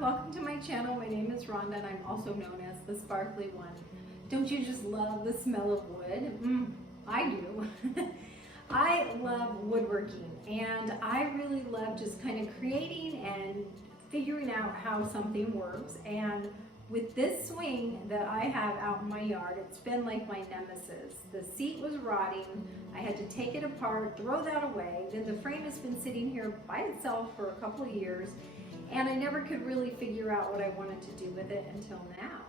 welcome to my channel. My name is Ronda and I'm also known as the Sparkly One. Don't you just love the smell of wood? I do. I love woodworking and I really love just kind of creating and figuring out how something works. And with this swing that I have out in my yard, it's been like my nemesis. The seat was rotting. I had to take it apart, throw that away. Then the frame has been sitting here by itself for a couple of years, and I never could really figure out what I wanted to do with it until now.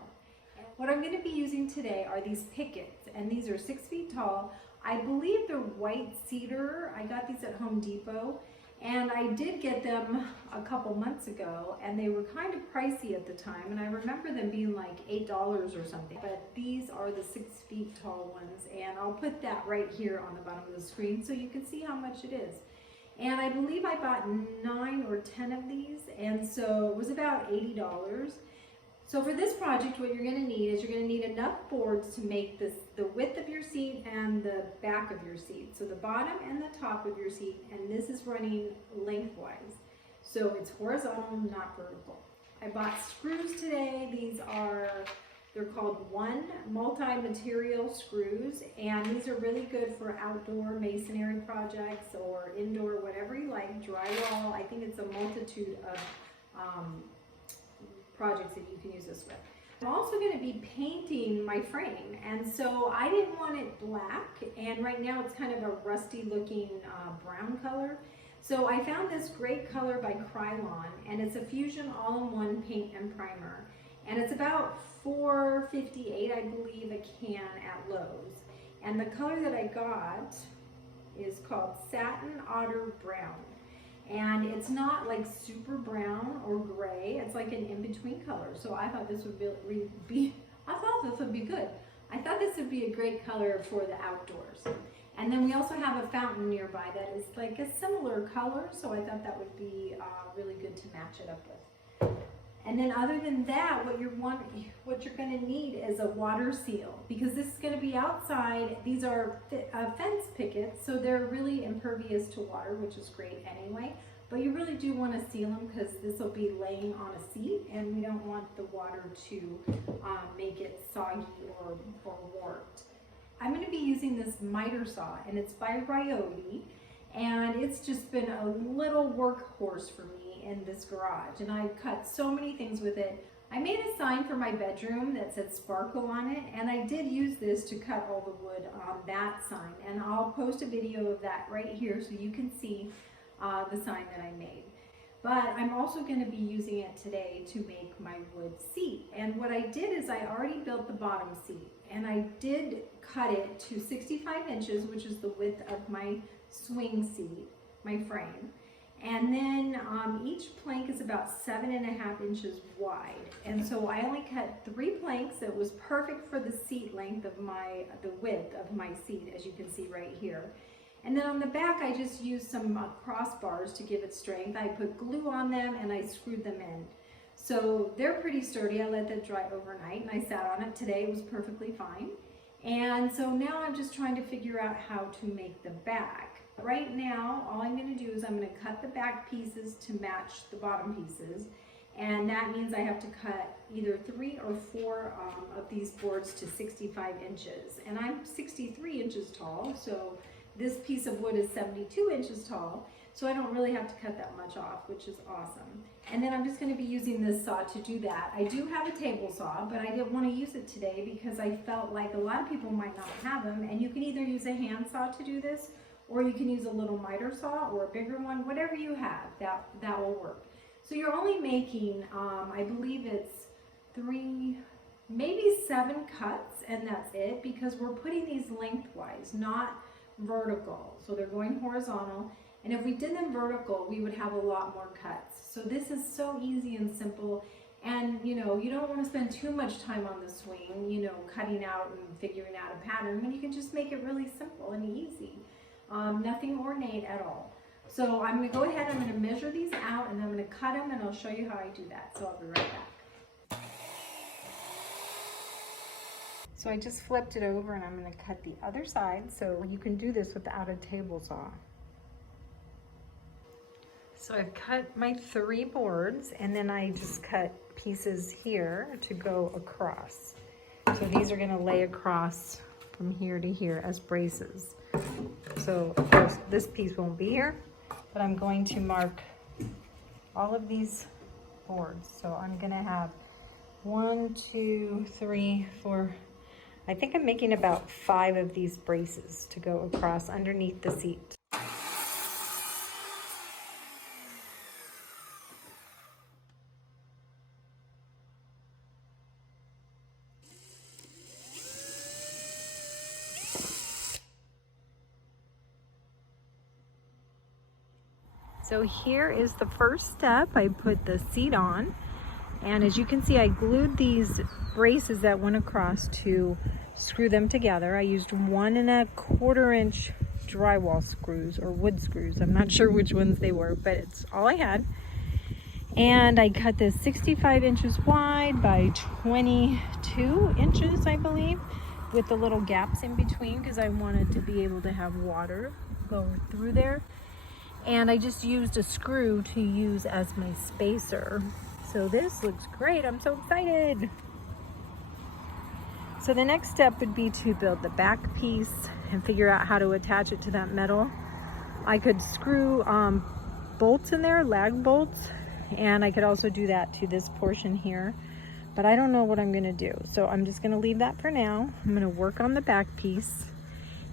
What I'm going to be using today are these pickets, and these are 6 feet tall. I believe they're white cedar. I got these at Home Depot, and I did get them a couple months ago, and they were kind of pricey at the time, and I remember them being like $8 or something. But these are the 6 feet tall ones, and I'll put that right here on the bottom of the screen so you can see how much it is. And I believe I bought 9 or 10 of these, and so it was about $80. So for this project, what you're going to need is you're going to need enough boards to make this the width of your seat and the back of your seat. So the bottom and the top of your seat, and this is running lengthwise. So it's horizontal, not vertical. I bought screws today. They're called One multi-material screws, and these are really good for outdoor masonry projects or indoor, whatever you like, drywall. I think it's a multitude of projects that you can use this with. I'm also going to be painting my frame, and so I didn't want it black, and right now it's kind of a rusty looking brown color. So I found this great color by Krylon, and it's a Fusion all-in-one paint and primer, and it's about $4.58, I believe, a can at Lowe's. And the color that I got is called Satin Otter Brown. And it's not like super brown or gray. It's like an in-between color. So I thought this would be good. I thought this would be a great color for the outdoors. And then we also have a fountain nearby that is like a similar color. So I thought that would be really good to match it up with. And then other than that, what you're going to need is a water seal, because this is going to be outside. These are fence pickets, so they're really impervious to water, which is great anyway. But you really do want to seal them because this will be laying on a seat, and we don't want the water to make it soggy or warped. I'm going to be using this miter saw, and it's by Ryobi, and it's just been a little workhorse for me in this garage, and I've cut so many things with it. I made a sign for my bedroom that said Sparkle on it, and I did use this to cut all the wood on that sign, and I'll post a video of that right here so you can see the sign that I made. But I'm also going to be using it today to make my wood seat. And what I did is I already built the bottom seat, and I did cut it to 65 inches, which is the width of my swing seat, my frame. And then each plank is about 7.5 inches wide. And so I only cut 3 planks that was perfect for the seat length of the width of my seat, as you can see right here. And then on the back, I just used some crossbars to give it strength. I put glue on them and I screwed them in. So they're pretty sturdy. I let that dry overnight and I sat on it today. It was perfectly fine. And so now I'm just trying to figure out how to make the back. Right now, all I'm going to do is I'm going to cut the back pieces to match the bottom pieces, and that means I have to cut either 3 or 4 of these boards to 65 inches, and I'm 63 inches tall, so this piece of wood is 72 inches tall, so I don't really have to cut that much off, which is awesome. And then I'm just going to be using this saw to do that. I do have a table saw, but I didn't want to use it today because I felt like a lot of people might not have them, and you can either use a hand saw to do this, or you can use a little miter saw or a bigger one, whatever you have, that will work. So you're only making, I believe it's 3, maybe 7 cuts, and that's it, because we're putting these lengthwise, not vertical. So they're going horizontal, and if we did them vertical, we would have a lot more cuts. So this is so easy and simple, and you know, you don't want to spend too much time on the swing, you know, cutting out and figuring out a pattern, when you can just make it really simple and easy. Nothing ornate at all. So I'm going to go ahead, I'm going to measure these out, and I'm going to cut them, and I'll show you how I do that. So I'll be right back. So I just flipped it over, and I'm going to cut the other side, so you can do this without a table saw. So I've cut my 3 boards, and then I just cut pieces here to go across. So these are going to lay across from here to here as braces. So of course this piece won't be here, but I'm going to mark all of these boards. So I'm going to have 1, 2, 3, 4. I think I'm making about 5 of these braces to go across underneath the seat. So here is the first step. I put the seat on, and as you can see, I glued these braces that went across to screw them together. I used 1 1/4 inch drywall screws or wood screws. I'm not sure which ones they were, but it's all I had. And I cut this 65 inches wide by 22 inches, I believe, with the little gaps in between because I wanted to be able to have water go through there. And I just used a screw to use as my spacer. So this looks great. I'm so excited. So the next step would be to build the back piece and figure out how to attach it to that metal. I could screw bolts in there, lag bolts, and I could also do that to this portion here. But I don't know what I'm gonna do. So I'm just gonna leave that for now. I'm gonna work on the back piece,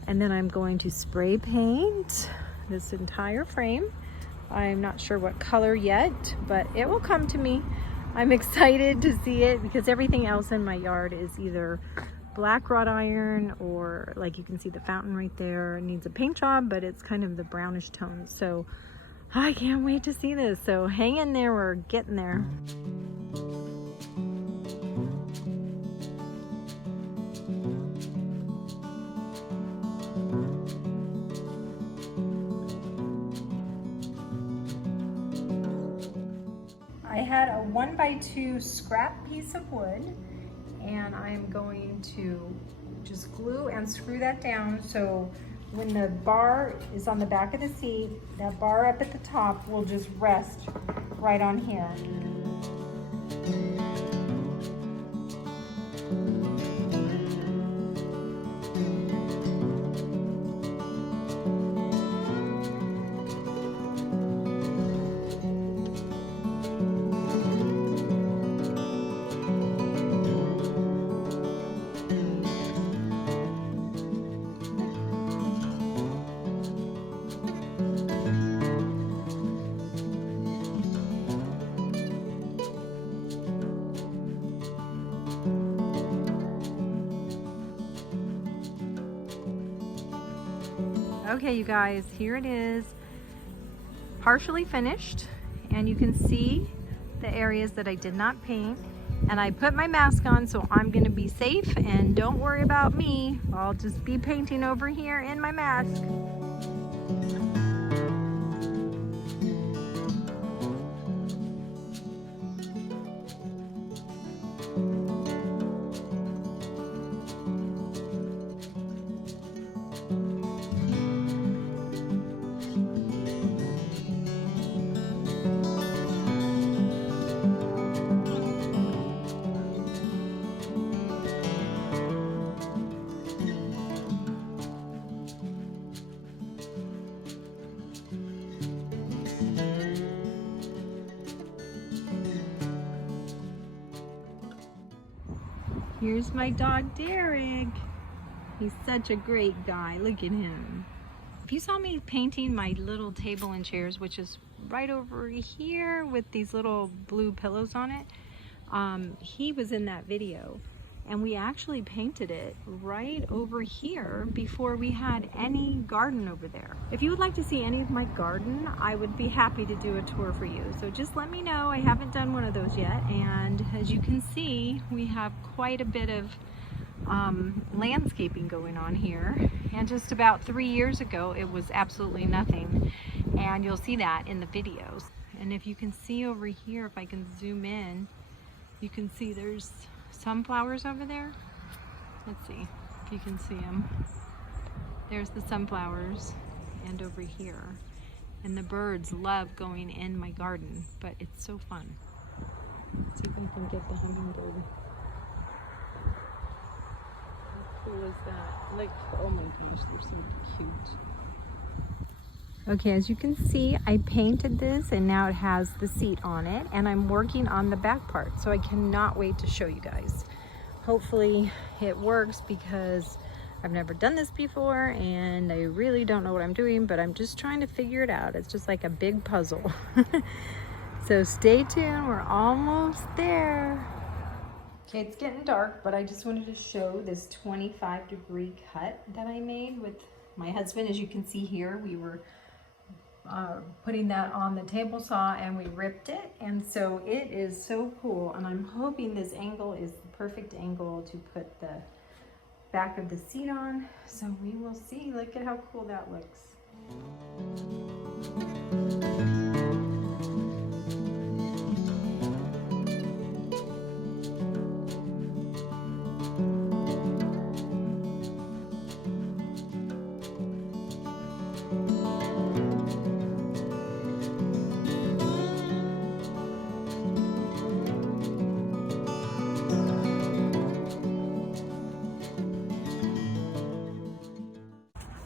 and then I'm going to spray paint this entire frame. I'm not sure what color yet, but it will come to me. I'm excited to see it because everything else in my yard is either black wrought iron or, like you can see the fountain right there, it needs a paint job, but it's kind of the brownish tone. So I can't wait to see this. So hang in there, we're getting there. I had a 1x2 scrap piece of wood, and I'm going to just glue and screw that down so when the bar is on the back of the seat, that bar up at the top will just rest right on here. Okay, you guys, here it is, partially finished, and you can see the areas that I did not paint. And I put my mask on, so I'm gonna be safe, and don't worry about me. I'll just be painting over here in my mask. Here's my dog, Derek. He's such a great guy. Look at him. If you saw me painting my little table and chairs, which is right over here with these little blue pillows on it, he was in that video. And we actually painted it right over here before we had any garden over there. If you would like to see any of my garden, I would be happy to do a tour for you. So just let me know. I haven't done one of those yet. And as you can see, we have quite a bit of landscaping going on here. And just about 3 years ago, it was absolutely nothing. And you'll see that in the videos. And if you can see over here, if I can zoom in, you can see there's sunflowers over there. Let's see if you can see them. There's the sunflowers, and over here. And the birds love going in my garden, but it's so fun. Let's see if I can get the hummingbird. How cool is that? Like, oh my gosh, they're so cute. Okay, as you can see, I painted this and now it has the seat on it, and I'm working on the back part, so I cannot wait to show you guys. Hopefully it works because I've never done this before and I really don't know what I'm doing, but I'm just trying to figure it out. It's just like a big puzzle. So stay tuned, we're almost there. Okay, it's getting dark, but I just wanted to show this 25-degree cut that I made with my husband. As you can see here, we were putting that on the table saw and we ripped it, and so it is so cool, and I'm hoping this angle is the perfect angle to put the back of the seat on, so we will see. Look at how cool that looks.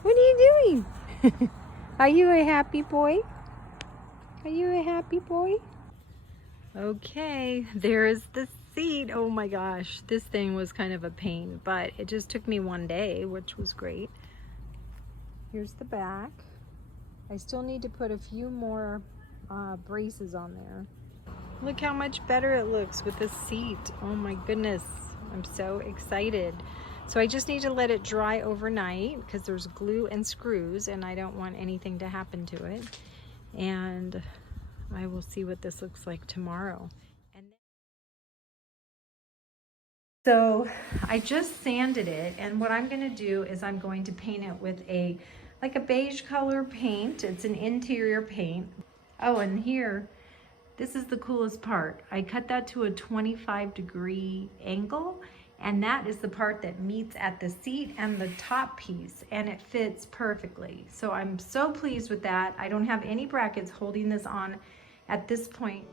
What are you doing? Are you a happy boy? Are you a happy boy? Okay, there's the seat. Oh my gosh, this thing was kind of a pain, but it just took me one day, which was great. Here's the back. I still need to put a few more braces on there. Look how much better it looks with the seat. Oh my goodness, I'm so excited. So I just need to let it dry overnight because there's glue and screws and I don't want anything to happen to it. And I will see what this looks like tomorrow. So I just sanded it, and what I'm going to do is I'm going to paint it with like a beige color paint. It's an interior paint. Oh, and here, this is the coolest part. I cut that to a 25-degree angle, and that is the part that meets at the seat and the top piece, and it fits perfectly. So I'm so pleased with that. I don't have any brackets holding this on at this point.